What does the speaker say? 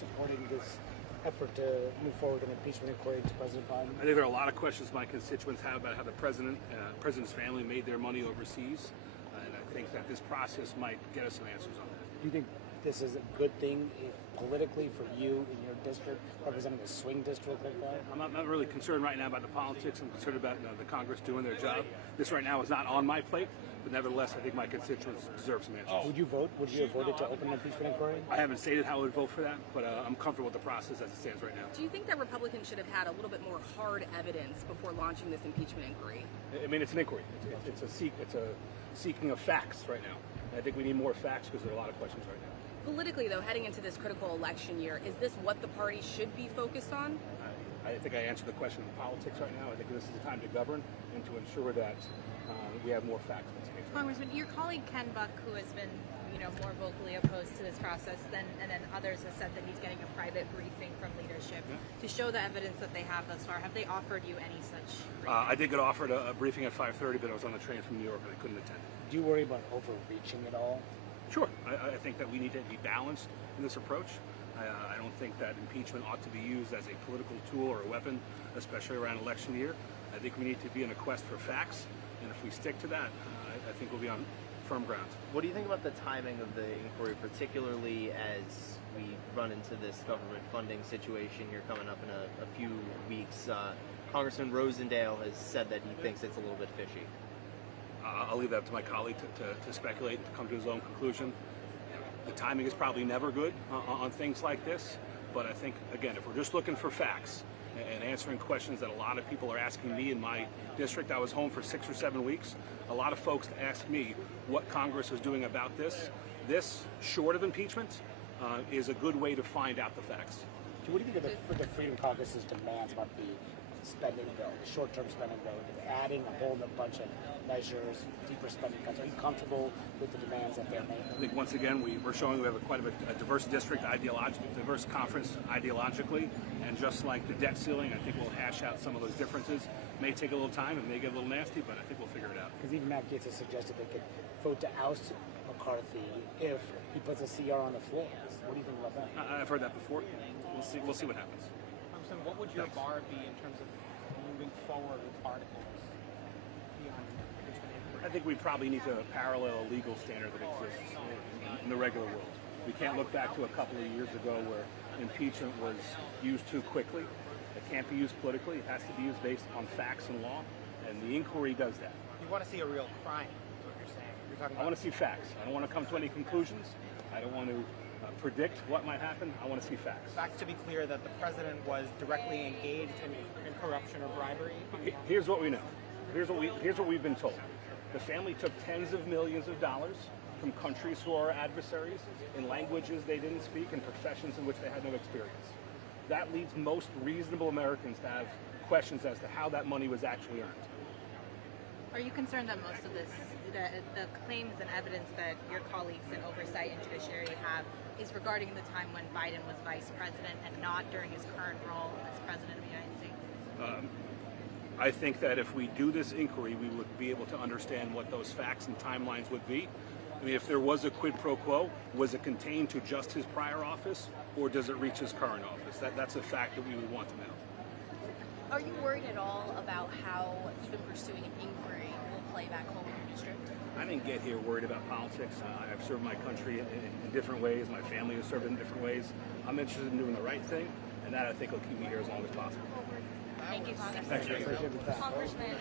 supporting this effort to move forward an impeachment inquiry into President Biden? I think there are a lot of questions my constituents have about how the president's family made their money overseas, and I think that this process might get us some answers on that. Do you think this is a good thing if politically for you in your district, representing a swing district like that? I'm not really concerned right now about the politics. I'm concerned about the Congress doing their job. This right now is not on my plate, but nevertheless, I think my constituents deserve some answers. Would you vote? Would you have voted to open an impeachment inquiry? I haven't stated how I would vote for that, but I'm comfortable with the process as it stands right now. Do you think that Republicans should have had a little bit more hard evidence before launching this impeachment inquiry? I mean, it's an inquiry. It's a seeking of facts right now. And I think we need more facts because there are a lot of questions right now. Politically, though, heading into this critical election year, is this what the party should be focused on? I think I answered the question of politics right now. I think this is the time to govern and to ensure that we have more facts in this case. Congressman, your colleague Ken Buck, who has been, more vocally opposed to this process, and then others have said that he's getting a private briefing from leadership to show the evidence that they have thus far. Have they offered you any such briefing? I did get offered a briefing at 5:30, but I was on the train from New York and I couldn't attend. Do you worry about overreaching at all? Sure. I think that we need to be balanced in this approach. I don't think that impeachment ought to be used as a political tool or a weapon, especially around election year. I think we need to be in a quest for facts, and if we stick to that, I think we'll be on firm ground. What do you think about the timing of the inquiry, particularly as we run into this government funding situation here coming up in a few weeks? Congressman Rosendale has said that he thinks it's a little bit fishy. I'll leave that up to my colleague to speculate and to come to his own conclusion. The timing is probably never good on things like this, but I think, again, if we're just looking for facts and answering questions that a lot of people are asking me in my district, I was home for 6 or 7 weeks. A lot of folks asked me what Congress is doing about this. This, short of impeachment, is a good way to find out the facts. So what do you think of the Freedom Caucus's demands about the spending bill, the short-term spending bill, adding a whole bunch of measures, deeper spending cuts? Are you comfortable with the demands that they're making? I think once again we're showing we have quite a diverse district, diverse conference ideologically, and just like the debt ceiling, I think we'll hash out some of those differences. It may take a little time, it may get a little nasty, but I think we'll figure it out. Because even Matt Gaetz has suggested they could vote to oust McCarthy if he puts a CR on the floor. What do you think about that? I've heard that before. We'll see what happens. Congressman, what would your bar be in terms of moving forward with articles beyond impeachment inquiry? I think we probably need to parallel a legal standard that exists in the regular world. We can't look back to a couple of years ago where impeachment was used too quickly. It can't be used politically. It has to be used based on facts and law, and the inquiry does that. You want to see a real crime, is what you're saying. You're talking about I want to see facts. I don't want to come to any conclusions. I don't want to predict what might happen. I want to see facts. facts to be clear that the president was directly engaged in corruption or bribery. Here's what we know. Here's what we've been told. The family took tens of millions of dollars from countries who are our adversaries in languages they didn't speak and professions in which they had no experience. That leads most reasonable Americans to have questions as to how that money was actually earned. Are you concerned that most of this, the claims and evidence that your colleagues in oversight and judiciary have is regarding the time when Biden was vice president and not during his current role as president of the United States? I think that if we do this inquiry, we would be able to understand what those facts and timelines would be. I mean, if there was a quid pro quo, was it contained to just his prior office, or does it reach his current office? That's a fact that we would want to know. Are you worried at all about how even pursuing an inquiry will play back home in your district? I didn't get here worried about politics. I've served my country in different ways. My family has served in different ways. I'm interested in doing the right thing, and that I think will keep me here as long as possible. Thank you, Congressman. Thank you. Congressman.